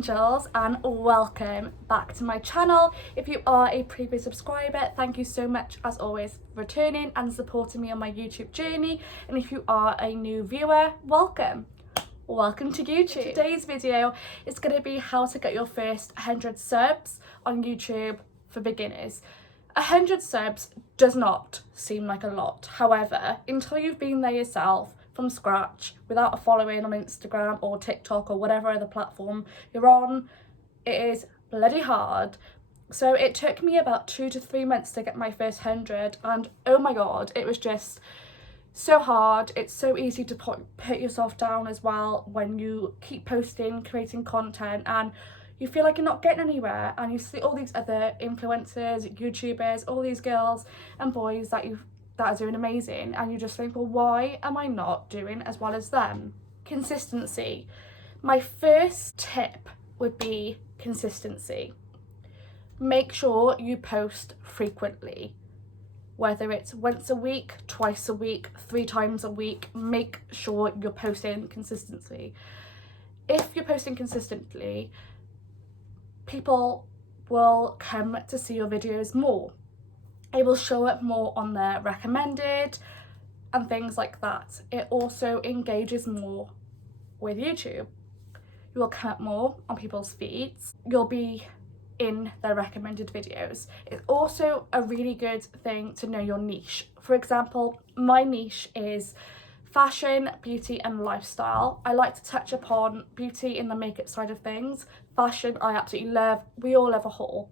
angels, and welcome back to my channel. If you are a previous subscriber, thank you so much as always for returning and supporting me on my YouTube journey, and if you are a new viewer, welcome to YouTube. Today's video is going to be how to get your first 100 subs on YouTube for beginners. 100 subs does not seem like a lot, however, until you've been there yourself from scratch without a following on Instagram or TikTok or whatever other platform you're on, it is bloody hard. So it took me about 2 to 3 months to get my first 100, and oh my god, it was just so hard. It's so easy to put yourself down as well when you keep posting, creating content, and you feel like you're not getting anywhere, and you see all these other influencers, YouTubers, all these girls and boys that are doing amazing, and you just think, well, why am I not doing as well as them? Consistency. My first tip would be consistency. Make sure you post frequently, whether it's once a week, twice a week, 3 times a week. Make sure you're posting consistently. If you're posting consistently, people will come to see your videos more. It will show up more on their recommended and things like that. It also engages more with YouTube. You will come up more on people's feeds. You'll be in their recommended videos. It's also a really good thing to know your niche. For example, my niche is fashion, beauty and lifestyle. I like to touch upon beauty in the makeup side of things. Fashion I absolutely love. We all love a haul.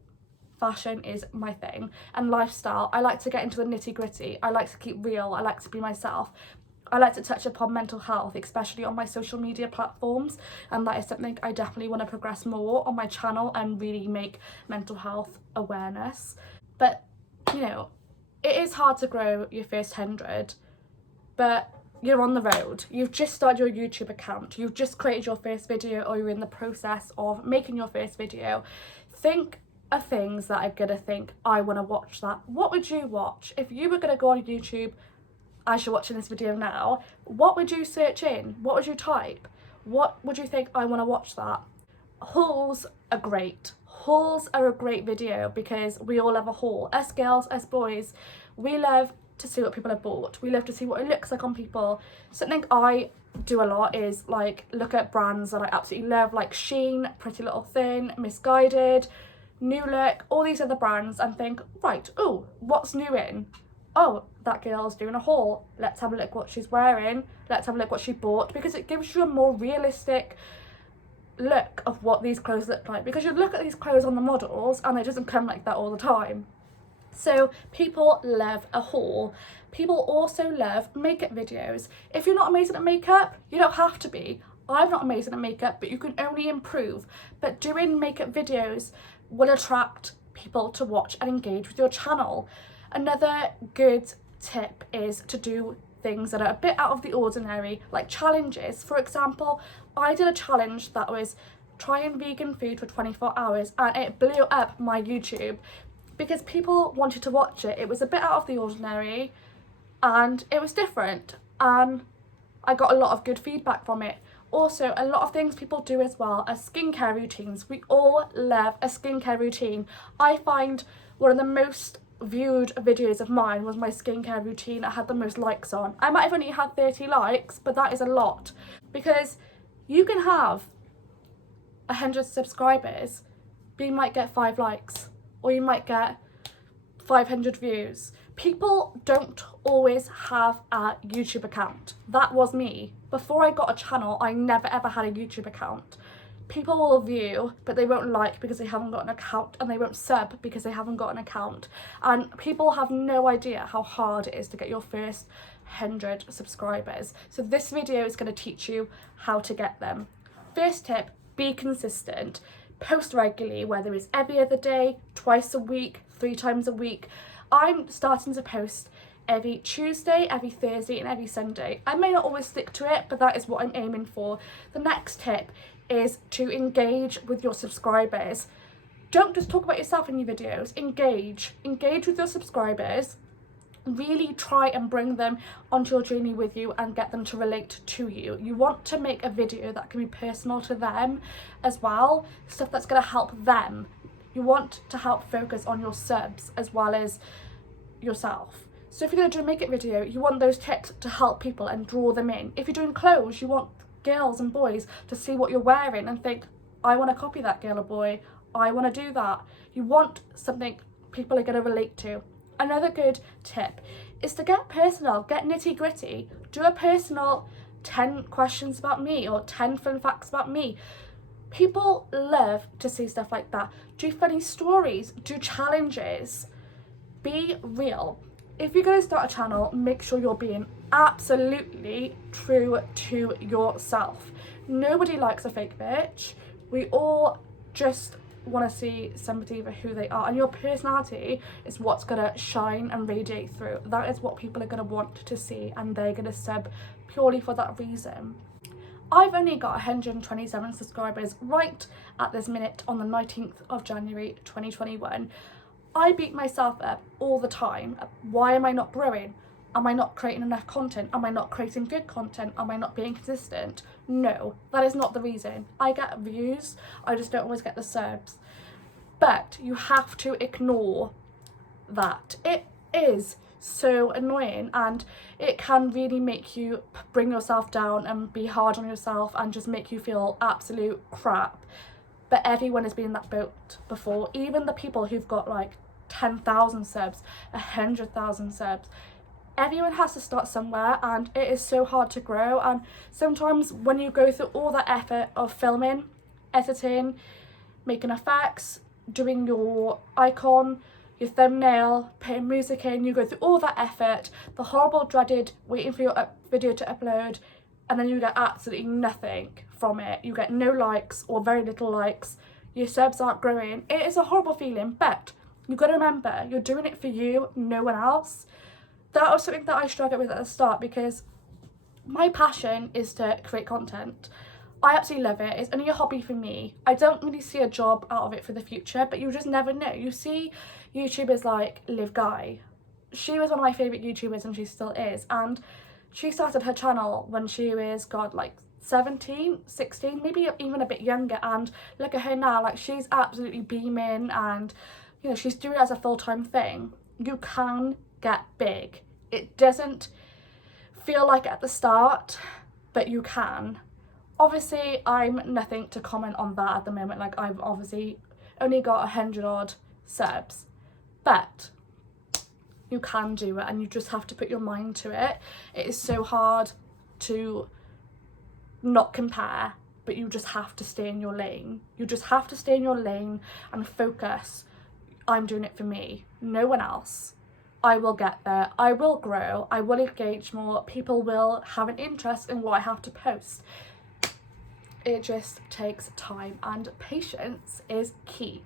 Fashion is my thing. And lifestyle, I like to get into the nitty gritty. I like to keep real. I like to be myself. I like to touch upon mental health, especially on my social media platforms, and that is something I definitely want to progress more on my channel and really make mental health awareness. But you know, it is hard to grow your first 100, but you're on the road. You've just started your YouTube account, you've just created your first video, or you're in the process of making your first video. Think of things that are gonna think, I want to watch that. What would you watch if you were gonna go on YouTube as you're watching this video now? What would you search in? What would you type? What would you think, I want to watch that? Hauls are great. Hauls are a great video because we all love a haul. Us girls, us boys, we love to see what people have bought. We love to see what it looks like on people. Something I do a lot is like look at brands that I absolutely love, like Shein, Pretty Little Thing, Missguided, New Look, all these other brands, and think, right, oh, what's new in? Oh, that girl's doing a haul. Let's have a look what she's wearing. Let's have a look what she bought, because it gives you a more realistic look of what these clothes look like, because you look at these clothes on the models and it doesn't come like that all the time. So people love a haul. People also love makeup videos. If you're not amazing at makeup, you don't have to be. I'm not amazing at makeup, but you can only improve. But doing makeup videos will attract people to watch and engage with your channel. Another good tip is to do things that are a bit out of the ordinary, like challenges. For example, I did a challenge that was trying vegan food for 24 hours, and it blew up my YouTube because people wanted to watch it. It was a bit out of the ordinary and it was different, and I got a lot of good feedback from it. Also, a lot of things people do as well are skincare routines. We all love a skincare routine. I find one of the most viewed videos of mine was my skincare routine. I had the most likes on. I might have only had 30 likes, but that is a lot, because you can have 100 subscribers, but you might get 5 likes, or you might get 500 views. People don't always have a YouTube account. That was me. Before I got a channel, I never ever had a YouTube account. People will view, but they won't like because they haven't got an account, and they won't sub because they haven't got an account. And people have no idea how hard it is to get your first 100 subscribers. So this video is going to teach you how to get them. First tip, be consistent. Post regularly, whether it's every other day, twice a week, 3 times a week. I'm starting to post every Tuesday, every Thursday and every Sunday. I may not always stick to it, but that is what I'm aiming for. The next tip is to engage with your subscribers. Don't just talk about yourself in your videos. Engage with your subscribers. really try and bring them onto your journey with you and get them to relate to you. You want to make a video that can be personal to them as well, stuff that's going to help them. You want to help focus on your subs as well as yourself. So if you're going to do a makeup video, you want those tips to help people and draw them in. If you're doing clothes, you want girls and boys to see what you're wearing and think, I want to copy that girl or boy, I want to do that. You want something people are going to relate to. Another good tip is to get personal, get nitty gritty. Do a personal 10 questions about me or 10 fun facts about me. People love to see stuff like that. Do funny stories, do challenges, be real. If you're going to start a channel, make sure you're being absolutely true to yourself. Nobody likes a fake bitch. We all just want to see somebody for who they are, and your personality is what's going to shine and radiate through. That is what people are going to want to see, and they're going to sub purely for that reason. I've only got 127 subscribers right at this minute on the 19th of January 2021. I beat myself up all the time. Why am I not growing? Am I not creating enough content? Am I not creating good content? Am I not being consistent? No, that is not the reason. I get views, I just don't always get the subs. But you have to ignore that. It is so annoying, and it can really make you bring yourself down and be hard on yourself and just make you feel absolute crap. But everyone has been in that boat before. Even the people who've got like 10,000 subs, 100,000 subs. Everyone has to start somewhere, and it is so hard to grow. And sometimes when you go through all that effort of filming, editing, making effects, doing your icon, your thumbnail, putting music in, you go through all that effort, the horrible dreaded waiting for your video to upload, and then you get absolutely nothing from it. You get no likes or very little likes. Your subs aren't growing. It is a horrible feeling, but you've got to remember, you're doing it for you, no one else. That was something that I struggled with at the start, because my passion is to create content. I absolutely love it. It's only a hobby for me. I don't really see a job out of it for the future, but you just never know. You see YouTubers like Liv Guy. She was one of my favourite YouTubers, and she still is. And she started her channel when she was, God, like 17, 16, maybe even a bit younger. And look at her now, like she's absolutely beaming, and you know, she's doing it as a full-time thing. You can get big. It doesn't feel like it at the start, but you can. Obviously, I'm nothing to comment on that at the moment. Like, I've obviously only got 100 odd subs, but you can do it, and you just have to put your mind to it. It is so hard to not compare, but you just have to stay in your lane. You just have to stay in your lane and focus. I'm doing it for me, no one else. I will get there, I will grow, I will engage more, people will have an interest in what I have to post. It just takes time, and patience is key.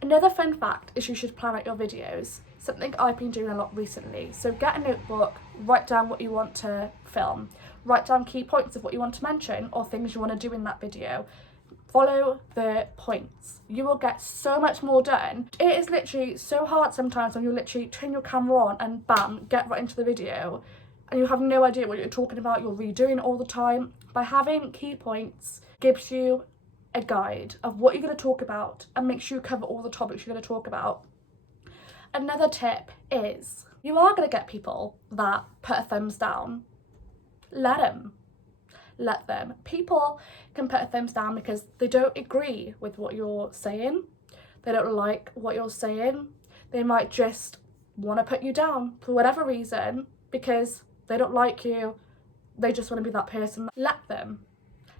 Another fun fact is you should plan out your videos, something I've been doing a lot recently. So get a notebook, write down what you want to film, write down key points of what you want to mention or things you want to do in that video. Follow the points. You will get so much more done. It is literally so hard sometimes when you literally turn your camera on and bam, get right into the video, and you have no idea what you're talking about. You're redoing it all the time. By having key points gives you a guide of what you're going to talk about and makes you cover all the topics you're going to talk about. Another tip is you are going to get people that put a thumbs down. Let them. People can put a thumbs down because they don't agree with what you're saying. They don't like what you're saying. They might just want to put you down for whatever reason because they don't like you. They just want to be that person. Let them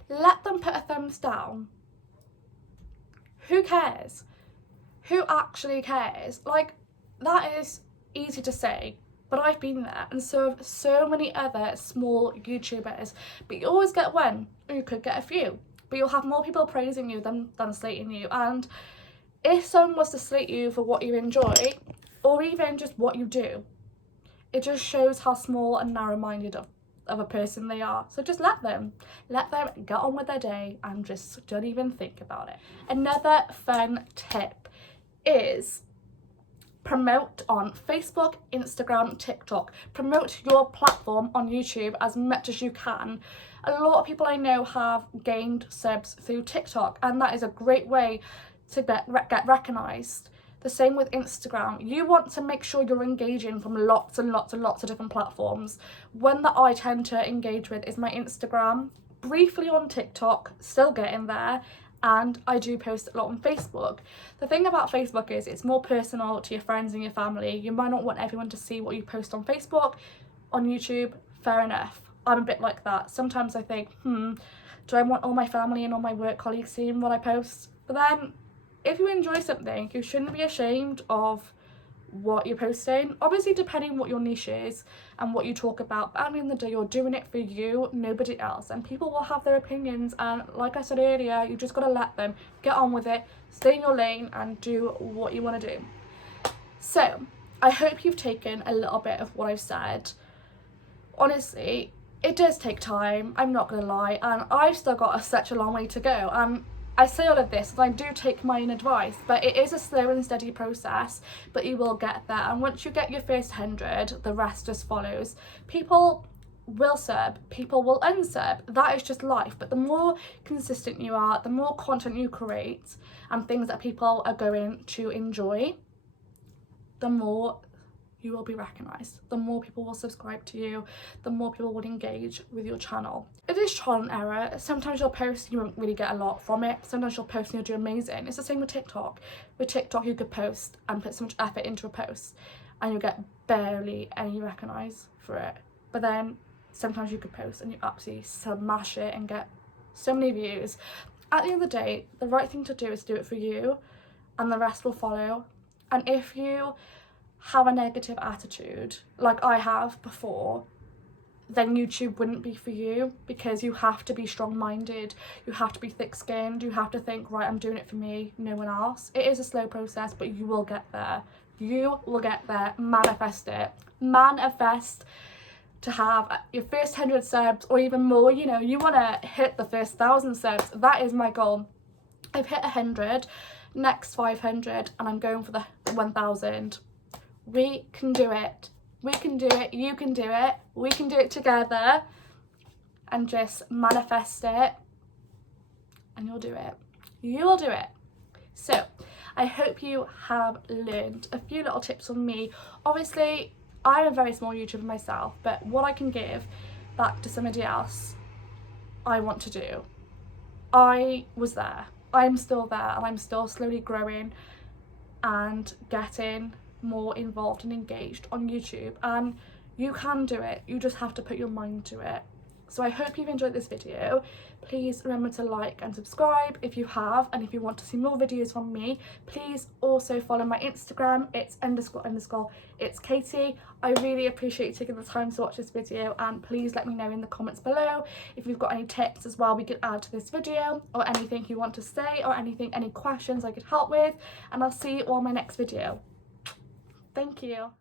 put a thumbs down. Who cares? Who actually cares? Like, that is easy to say, but I've been there, and so have so many other small YouTubers. But you always get one, or you could get a few, but you'll have more people praising you than slating you. And if someone was to slate you for what you enjoy, or even just what you do, it just shows how small and narrow-minded of a person they are. So just let them get on with their day and just don't even think about it. Another fun tip is promote on Facebook, Instagram, TikTok. Promote your platform on YouTube as much as you can. A lot of people I know have gained subs through TikTok, and that is a great way to get recognised. The same with Instagram. You want to make sure you're engaging from lots and lots and lots of different platforms. One that I tend to engage with is my Instagram, briefly on TikTok, still getting there, and I do post a lot on Facebook. The thing about Facebook is it's more personal to your friends and your family. You might not want everyone to see what you post on Facebook. On YouTube, fair enough. I'm a bit like that. Sometimes I think, do I want all my family and all my work colleagues seeing what I post? But then, if you enjoy something, you shouldn't be ashamed of what you're posting. Obviously, depending what your niche is and what you talk about, but at the end of the day, you're doing it for you, nobody else, and people will have their opinions, and like I said earlier, you just got to let them get on with it, stay in your lane and do what you want to do. So I hope you've taken a little bit of what I've said. Honestly, it does take time, I'm not gonna lie, and I've still got such a long way to go, and I say all of this and I do take my own advice, but it is a slow and steady process, but you will get there, and once you get your first 100, the rest just follows. People will sub, people will unsub, that is just life, but the more consistent you are, the more content you create and things that people are going to enjoy, the more you will be recognised, the more people will subscribe to you, the more people will engage with your channel. It is trial and error. Sometimes you'll post and you won't really get a lot from it. Sometimes you'll post and you'll do amazing. It's the same with TikTok. With TikTok you could post and put so much effort into a post and you'll get barely any recognised for it. But then sometimes you could post and you absolutely smash it and get so many views. At the end of the day, the right thing to do is do it for you and the rest will follow. And if you have a negative attitude like I have before, then YouTube wouldn't be for you, because you have to be strong-minded, you have to be thick-skinned, you have to think, right, I'm doing it for me, no one else. It is a slow process, but you will get there. You will get there. Manifest it. Manifest to have your first 100 subs or even more. You know, you want to hit the first 1,000 subs. That is my goal. I've hit 100, next 500, and I'm going for the 1,000. We can do it. We can do it. You can do it. We can do it together. And just manifest it. And you'll do it. You will do it. So, I hope you have learned a few little tips from me. Obviously, I'm a very small YouTuber myself, but what I can give back to somebody else, I want to do. I was there. I'm still there, and I'm still slowly growing and getting more involved and engaged on YouTube, and you can do it. You just have to put your mind to it. So I hope you've enjoyed this video. Please remember to like and subscribe if you have, and if you want to see more videos from me, please also follow my Instagram. It's __ it's Katie. I really appreciate you taking the time to watch this video, and please let me know in the comments below if you've got any tips as well we could add to this video, or anything you want to say, or any questions I could help with, and I'll see you all in my next video. Thank you.